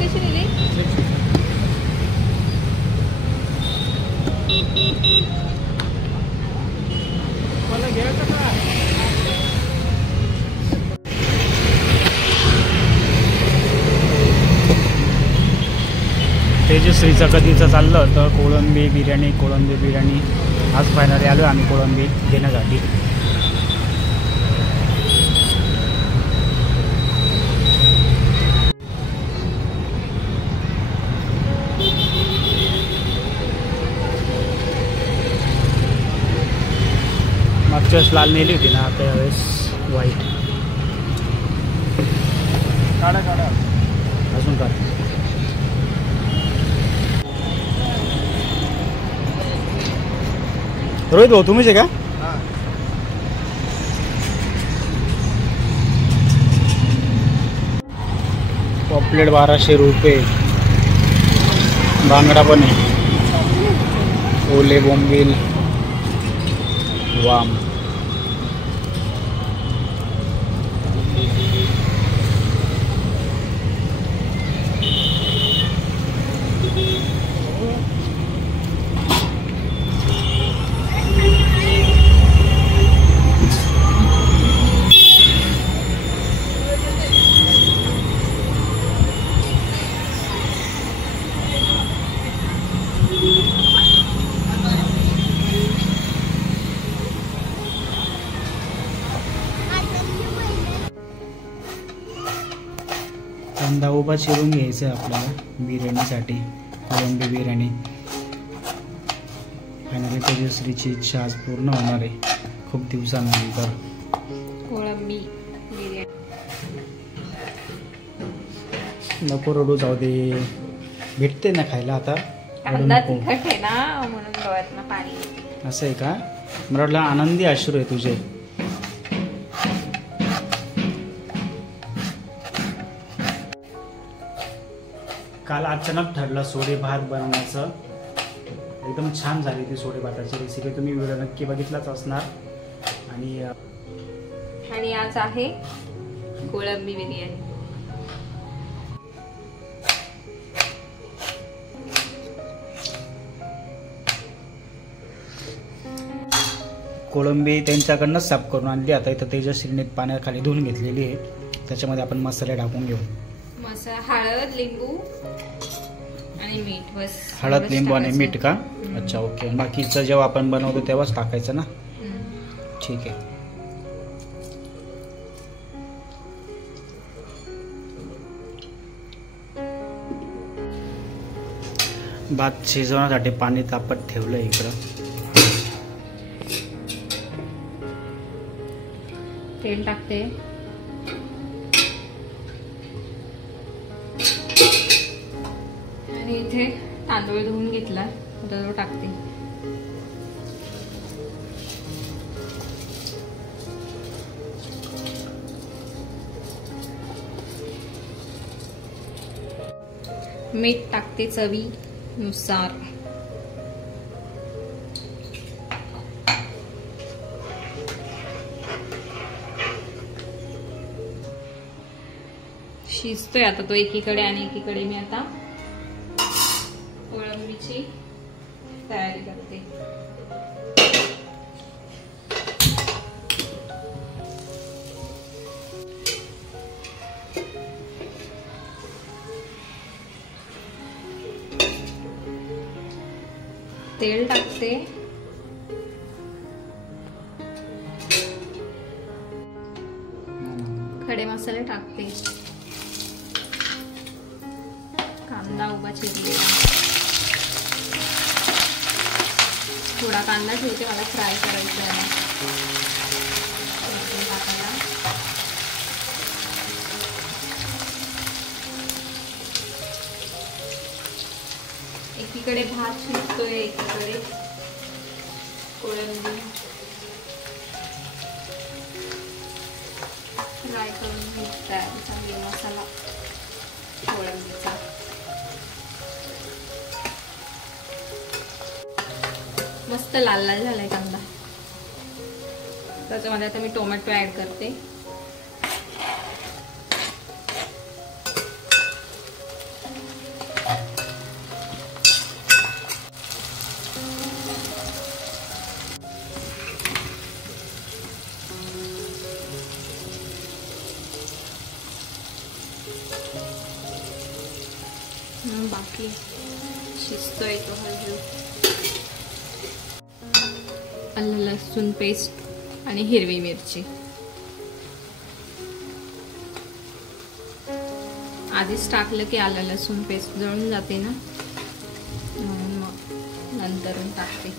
कशी दिली? मला घ्यायचं का? तेजश्रीचं कधीचं चाललं तर कोळंबी बिर्याणी आज फायनली आलो आम्ही कोळंबी घेण्यासाठी. मागच्या वेळेस लाल नेली होती ना, आता यावेळेस व्हाईट. काढा अजून काढ. रोहित भाऊ तुम्हीच आहे का? पॉपलेट 1200 रुपये. बांगडा पण आहे, ओले बोंबील, वाम. कांदा उभा चिरून घ्यायचा आहे आपल्याला बिर्याणीसाठी, कोळंबी बिर्याणी. फायनली तेजश्रीची इच्छा आज पूर्ण होणार आहे खूप दिवसांनंतर. कोळंबी बिर्याणी. नको रडू, जाऊ दे, भेटते ना खायला आता. कांदा तिखट आहे ना म्हणून डोळ्यातनं पाणी. असं आहे का? मला वाटलं आनंदी अश्रू आहे तुझे. काल अचानक ठरलं सोडे भात बनवण्याचं. एकदम छान झाली ती सोडे भाताची रेसिपी, तुम्ही व्हिडिओ नक्की बघितलाच असणार. आणि आज आहे कोळंबी बिर्याणी. कोळंबी त्यांच्याकडनंच साफ करून आणली. आता इथं तेजश्रीने पाण्याखाली धुवून घेतलेली आहे. त्याच्यामध्ये आपण मसाले टाकून घेऊ. हळद, लिंबू आणि मीठ बस. हळद, लिंबू आणि मीठ का? अच्छा, ओके. बाकीचं जेव्हा आपण बनवतो तेव्हाच टाकायचं ना? ठीक आहे. भात शिजवण्यासाठी पाणी तापत ठेवलं इकडं. तेल टाकते. आणि इथे तांदूळ धुवून घेतला, तो टाकते. मीठ टाकते चवीनुसार. शिजतोय आता तो एकीकडे, आणि एकीकडे मी आता कोळंबीची तयारी करते. तेल टाकते. खडे मसाले टाकते. कांदा उभा चिरलेला. थोडा कांदा ठेवते, मला फ्राय करायचा आहे. टाकायला एकीकडे भात शिजतोय, एकीकडे कोळंबी फ्राय करून घेतलाय. चांगला मसाला कोळंबीचा. मस्त लाल लाल झालाय कांदा. त्याच्यामध्ये आता मी टोमॅटो ऍड करते. बाकी शिजतोय तो हळूहळू. आलं लसूण पेस्ट आणि हिरवी मिरची आधीच टाकलं की आलं लसूण पेस्ट जळून जाते ना, म्हणून मग नंतर टाकते.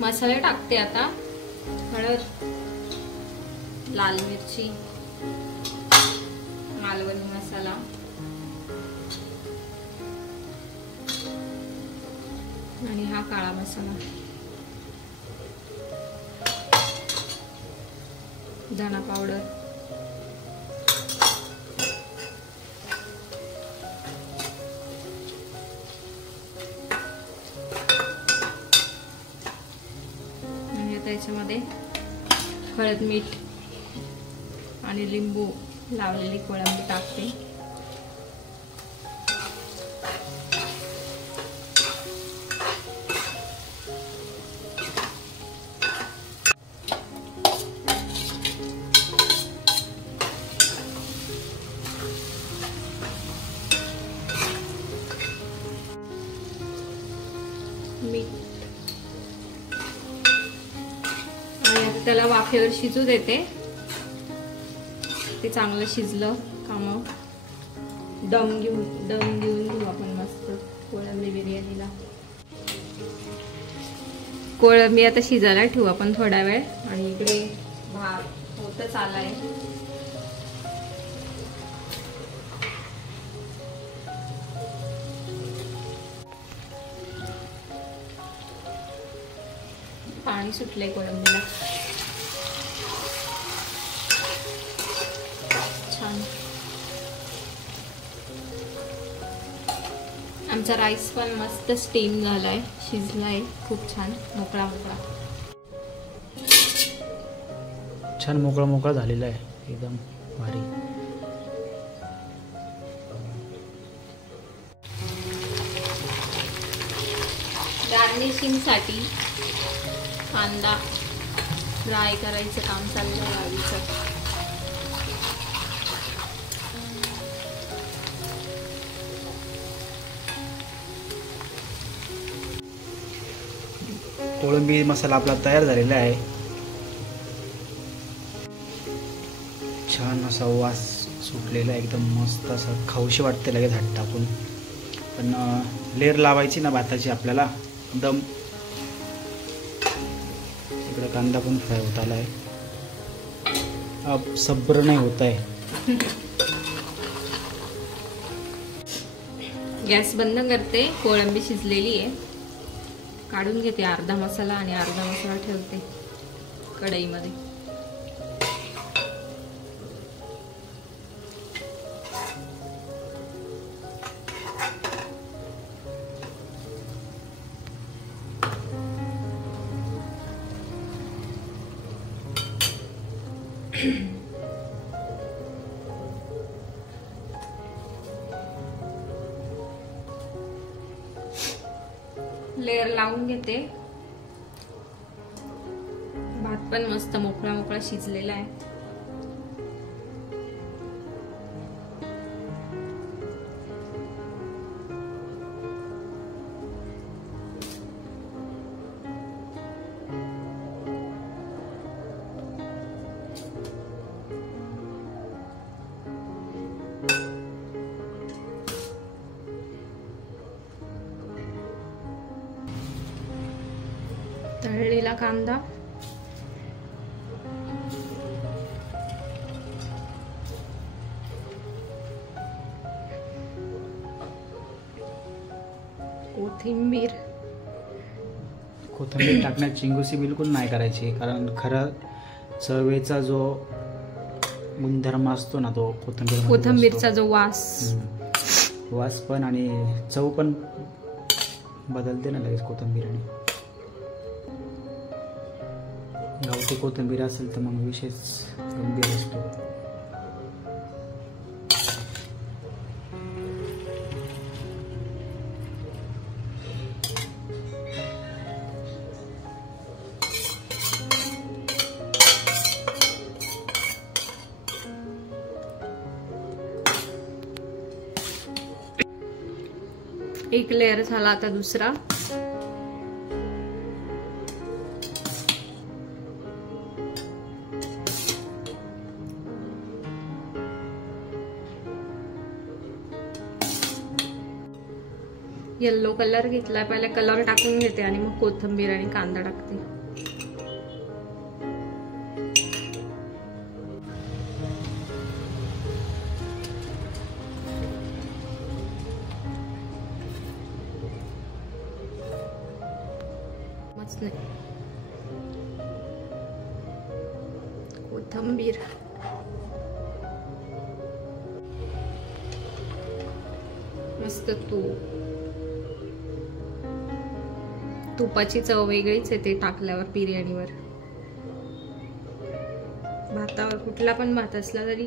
मसाले टाकते आता. हळद, लाल मिरची, मालवणी मसाला, आणि हा काळा मसाला, धना पावडर, आणि आता याच्यामध्ये हळद, मीठ आणि लिंबू लावलेली कोळंबी टाकते. मीठ आणि आता त्याला वाफेवर शिजू देते. ते चांगलं शिजलं का मग दम देऊन घेऊ आपण मस्त कोळंबी बिर्याणीला. कोळंबी आता शिजायला ठेवू आपण थोडा वेळ. आणि इकडे भात होतच आलाय. पाणी सुटलंय कोळंबीला छान. आमचा राईस पण मस्त स्टीम झालाय, शिजलाय खूप छान, मोकळा मोकळा. छान मोकळा मोकळा झालेला आहे, एकदम भारी. गार्निशिंग साठी कांदा फ्राय करायचं काम चाललं आहे आधीचं. कोळंबी मसाला आपला तयार झालेला आहे. छान असा वास सुटलेला, एकदम मस्त असं खाऊशी वाटते लगेच हात टाकून. पण लेअर लावायची ना भाताची आपल्याला दम. इकडं कांदा पण फ्राय होत आला आहे. अब सब्र नाही होत आहे. गॅस बंद करते. कोळंबी शिजलेली आहे. काढून घेते अर्धा मसाला आणि अर्धा मसाला ठेवते कढईमध्ये. लेअर लावून घेते. भात पण मस्त मोकळा मोकळा शिजलेला आहे. तळलेला कांदा, कोथिंबीर टाकण्यात चिंगुसी बिलकुल नाही करायची, कारण खरं चवेचा जो गुणधर्म असतो ना तो कोथिंबीरचा जो वास पण आणि चव पण बदलते ना लगेच कोथिंबीर. आणि गावठी कोथिंबीर असेल तर मग विशेष गंभीर असतो. एक लेअर झाला, आता दुसरा. येल्लो कलर घेतलाय, पहिले कलर टाकून घेते आणि मग कोथिंबीर आणि कांदा टाकते. मस्त नाही कोथिंबीर. मस्त तुपाची चव वेगळीच येते टाकल्यावर बिर्याणीवर. भातावर कुठला पण भात असला तरी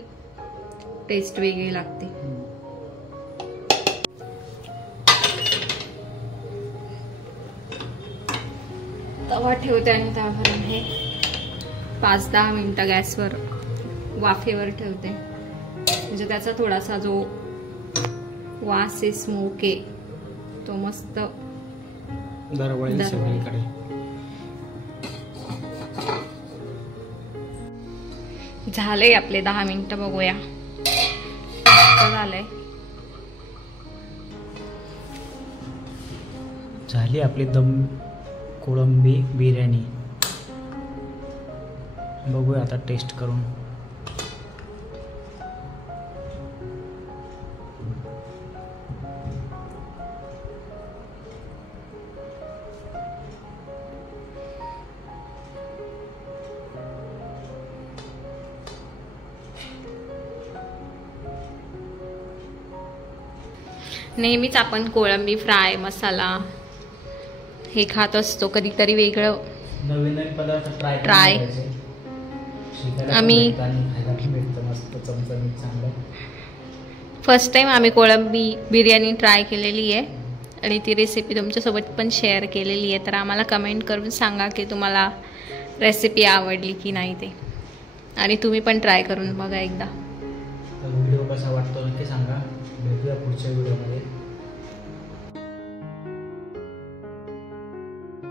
टेस्ट वेगळी लागते. तवा ठेवते आणि त्यावर हे 5-10 मिनिटं गॅसवर वाफेवर ठेवते, म्हणजे त्याचा थोडासा जो वास आहे, स्मोक आहे, तो मस्त दरवळेल सगळीकडे. झाले आपले 10 मिनिटं. बघूया झालंय. झाली आपली दम कोळंबी बिर्याणी. बघूया आता टेस्ट करून. नेहमीच आपण कोळंबी फ्राय मसाला हे खात असतो, कधीतरी वेगळं नवीन पदार्थ ट्राय. आम्ही फर्स्ट टाइम आम्ही कोळंबी बिर्याणी ट्राय केलेली आहे आणि ती रेसिपी तुमच्यासोबत पण शेअर केलेली आहे. तर आम्हाला कमेंट करून सांगा की तुम्हाला रेसिपी आवडली की नाही ते, आणि तुम्ही पण ट्राय करून बघा एकदा. व्हिडिओ कसा वाटतो नक्की सांगा. भेटूया पुढच्या व्हिडिओमध्ये.